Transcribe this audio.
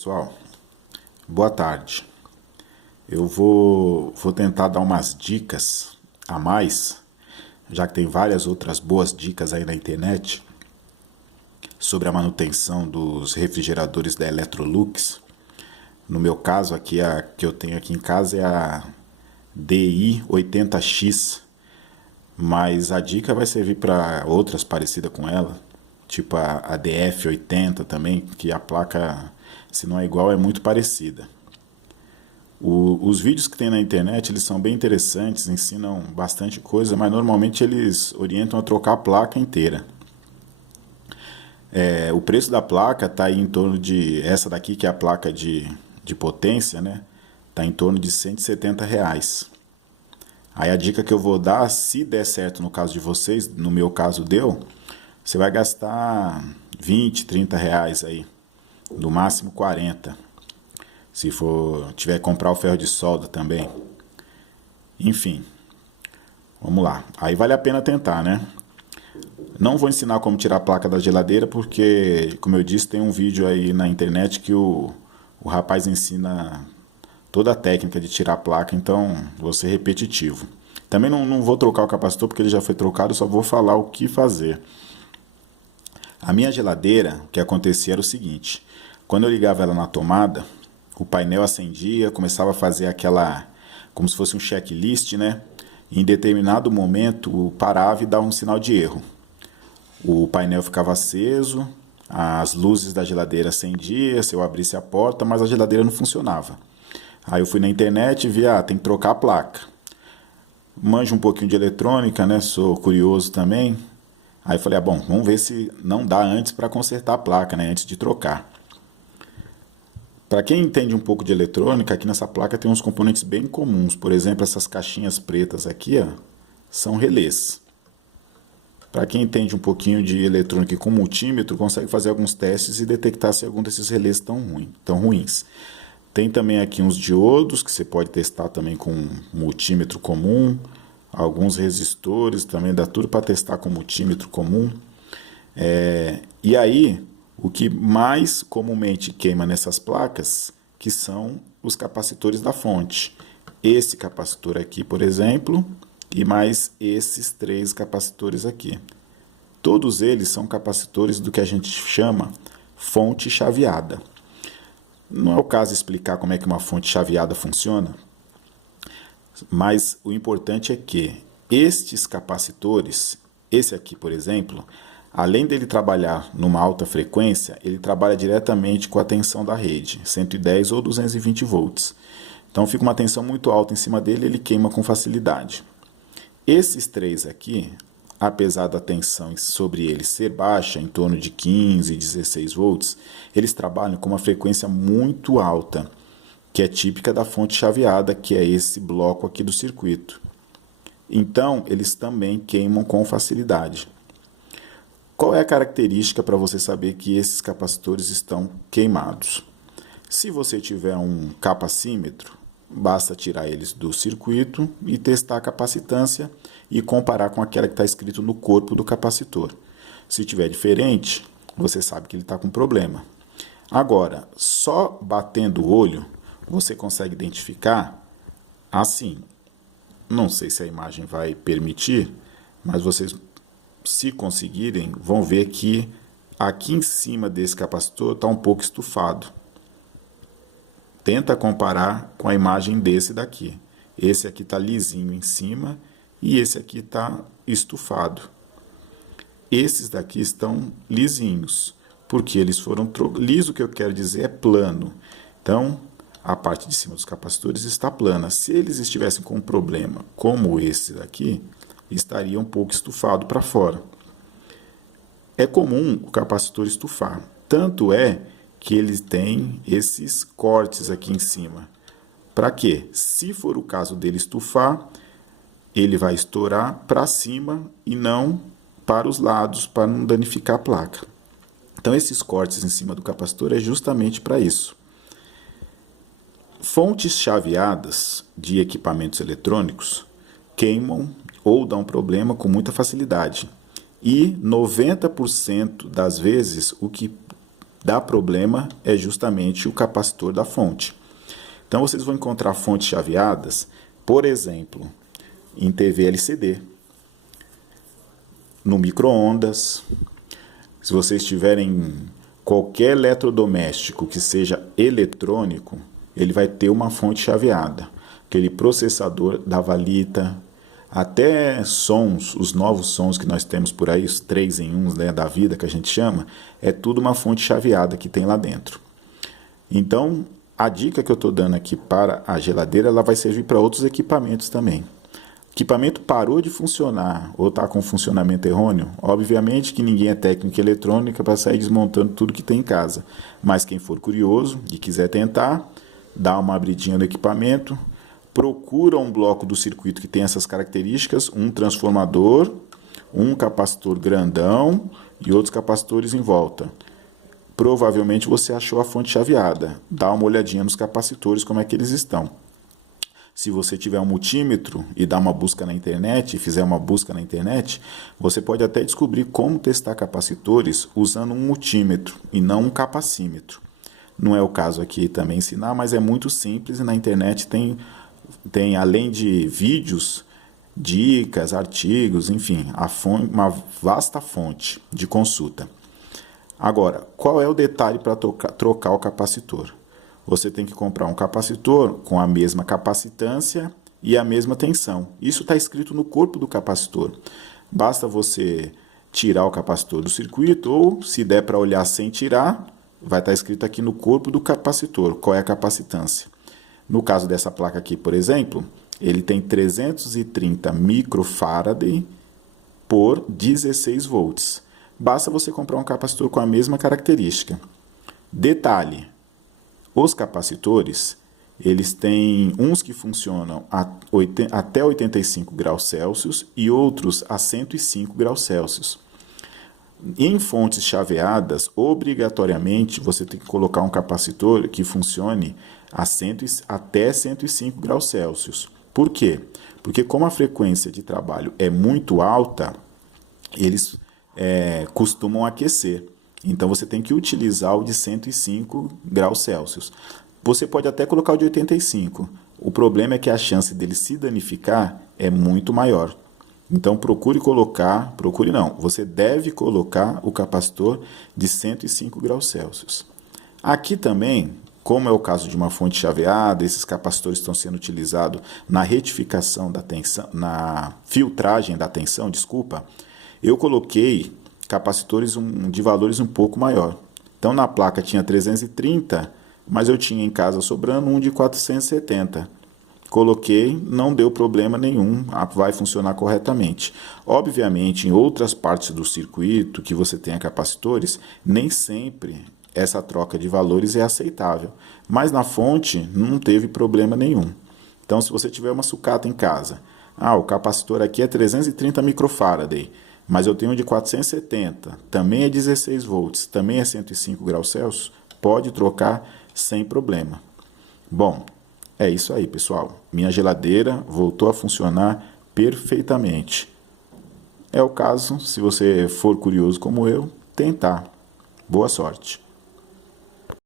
Pessoal, boa tarde. Eu vou tentar dar umas dicas a mais, já que tem várias outras boas dicas aí na internet sobre a manutenção dos refrigeradores da Electrolux. No meu caso, aqui a que eu tenho aqui em casa é a DI80X, mas a dica vai servir para outras parecidas com ela, tipo a DF80 também, que a placa, se não é igual, é muito parecida. Os vídeos que tem na internet, eles são bem interessantes, ensinam bastante coisa, mas normalmente eles orientam a trocar a placa inteira. O preço da placa está aí em torno de, essa daqui que é a placa de potência, né? Está em torno de R$ 170. Aí a dica que eu vou dar, se der certo no caso de vocês, no meu caso deu, você vai gastar 20, 30 reais aí, no máximo 40. Se for, tiver que comprar o ferro de solda também. Enfim, vamos lá. Aí vale a pena tentar, né? Não vou ensinar como tirar a placa da geladeira, porque, como eu disse, tem um vídeo aí na internet que o rapaz ensina toda a técnica de tirar a placa, então vou ser repetitivo. Também não vou trocar o capacitor, porque ele já foi trocado, só vou falar o que fazer. A minha geladeira, o que acontecia era o seguinte: quando eu ligava ela na tomada, o painel acendia, começava a fazer aquela, como se fosse um checklist, né? E em determinado momento parava e dava um sinal de erro. O painel ficava aceso, as luzes da geladeira acendiam, se eu abrisse a porta, mas a geladeira não funcionava. Aí eu fui na internet e vi, tem que trocar a placa. Manjo um pouquinho de eletrônica, né? Sou curioso também. Aí eu falei, bom, vamos ver se não dá antes para consertar a placa, né? Antes de trocar. Para quem entende um pouco de eletrônica, aqui nessa placa tem uns componentes bem comuns. Por exemplo, essas caixinhas pretas aqui, são relés. Para quem entende um pouquinho de eletrônica e com multímetro, consegue fazer alguns testes e detectar se algum desses relés tão ruins. Tem também aqui uns diodos que você pode testar também com multímetro comum. Alguns resistores também, dá tudo para testar com multímetro comum. E aí, o que mais comumente queima nessas placas, que são os capacitores da fonte. Esse capacitor aqui, por exemplo, e mais esses 3 capacitores aqui. Todos eles são capacitores do que a gente chama fonte chaveada. Não é o caso de explicar como é que uma fonte chaveada funciona, mas o importante é que estes capacitores, esse aqui, por exemplo, além dele trabalhar numa alta frequência, ele trabalha diretamente com a tensão da rede, 110 ou 220 volts. Então fica uma tensão muito alta em cima dele, ele queima com facilidade. Esses 3 aqui, apesar da tensão sobre eles ser baixa, em torno de 15, 16 volts, eles trabalham com uma frequência muito alta, que é típica da fonte chaveada, que é esse bloco aqui do circuito. Então, eles também queimam com facilidade. Qual é a característica para você saber que esses capacitores estão queimados? Se você tiver um capacímetro, basta tirar eles do circuito e testar a capacitância e comparar com aquela que está escrito no corpo do capacitor. Se tiver diferente, você sabe que ele está com problema. Agora, só batendo o olho, você consegue identificar assim. Não sei se a imagem vai permitir, mas vocês, se conseguirem, vão ver que aqui em cima desse capacitor está um pouco estufado. Tenta comparar com a imagem desse daqui. Esse aqui está lisinho em cima e esse aqui está estufado. Esses daqui estão lisinhos, porque eles foram liso, que eu quero dizer é plano. Então, a parte de cima dos capacitores está plana. Se eles estivessem com um problema como esse daqui, estaria um pouco estufado para fora. É comum o capacitor estufar. Tanto é que ele tem esses cortes aqui em cima. Para quê? Se for o caso dele estufar, ele vai estourar para cima e não para os lados, para não danificar a placa. Então, esses cortes em cima do capacitor é justamente para isso. Fontes chaveadas de equipamentos eletrônicos queimam ou dão problema com muita facilidade. E 90% das vezes o que dá problema é justamente o capacitor da fonte. Então vocês vão encontrar fontes chaveadas, por exemplo, em TV LCD, no micro-ondas. Se vocês tiverem qualquer eletrodoméstico que seja eletrônico, ele vai ter uma fonte chaveada. Aquele processador da Valita, até sons, os novos sons que nós temos por aí, os 3 em 1, né, da vida que a gente chama, é tudo uma fonte chaveada que tem lá dentro. Então, a dica que eu estou dando aqui para a geladeira, ela vai servir para outros equipamentos também. O equipamento parou de funcionar ou está com funcionamento errôneo, obviamente que ninguém é técnico em eletrônica para sair desmontando tudo que tem em casa. Mas quem for curioso e quiser tentar, dá uma abridinha no equipamento, procura um bloco do circuito que tem essas características, um transformador, um capacitor grandão e outros capacitores em volta. Provavelmente você achou a fonte chaveada. Dá uma olhadinha nos capacitores, como é que eles estão. Se você tiver um multímetro e dar uma busca na internet, fizer uma busca na internet, você pode até descobrir como testar capacitores usando um multímetro e não um capacímetro. Não é o caso aqui também ensinar, mas é muito simples e na internet tem além de vídeos, dicas, artigos, enfim, uma vasta fonte de consulta. Agora, qual é o detalhe para trocar o capacitor? Você tem que comprar um capacitor com a mesma capacitância e a mesma tensão. Isso está escrito no corpo do capacitor. Basta você tirar o capacitor do circuito ou, se der para olhar sem tirar, vai estar escrito aqui no corpo do capacitor qual é a capacitância. No caso dessa placa aqui, por exemplo, ele tem 330 microfarad por 16 volts. Basta você comprar um capacitor com a mesma característica. Detalhe, os capacitores, eles têm uns que funcionam até 85 graus Celsius e outros a 105 graus Celsius. Em fontes chaveadas, obrigatoriamente você tem que colocar um capacitor que funcione até 105 graus Celsius. Por quê? Porque como a frequência de trabalho é muito alta, eles costumam aquecer. Então você tem que utilizar o de 105 graus Celsius. Você pode até colocar o de 85. O problema é que a chance dele se danificar é muito maior. Então você deve colocar o capacitor de 105 graus Celsius. Aqui também, como é o caso de uma fonte chaveada, esses capacitores estão sendo utilizados na retificação da tensão, na filtragem da tensão, eu coloquei capacitores de valores um pouco maior. Então na placa tinha 330, mas eu tinha em casa sobrando um de 470. Coloquei, não deu problema nenhum, vai funcionar corretamente. Obviamente, em outras partes do circuito que você tenha capacitores, nem sempre essa troca de valores é aceitável. Mas na fonte não teve problema nenhum. Então se você tiver uma sucata em casa, o capacitor aqui é 330 microfarad, mas eu tenho um de 470, também é 16 volts, também é 105 graus Celsius, pode trocar sem problema. Bom, é isso aí, pessoal. Minha geladeira voltou a funcionar perfeitamente. É o caso, se você for curioso como eu, tentar. Boa sorte!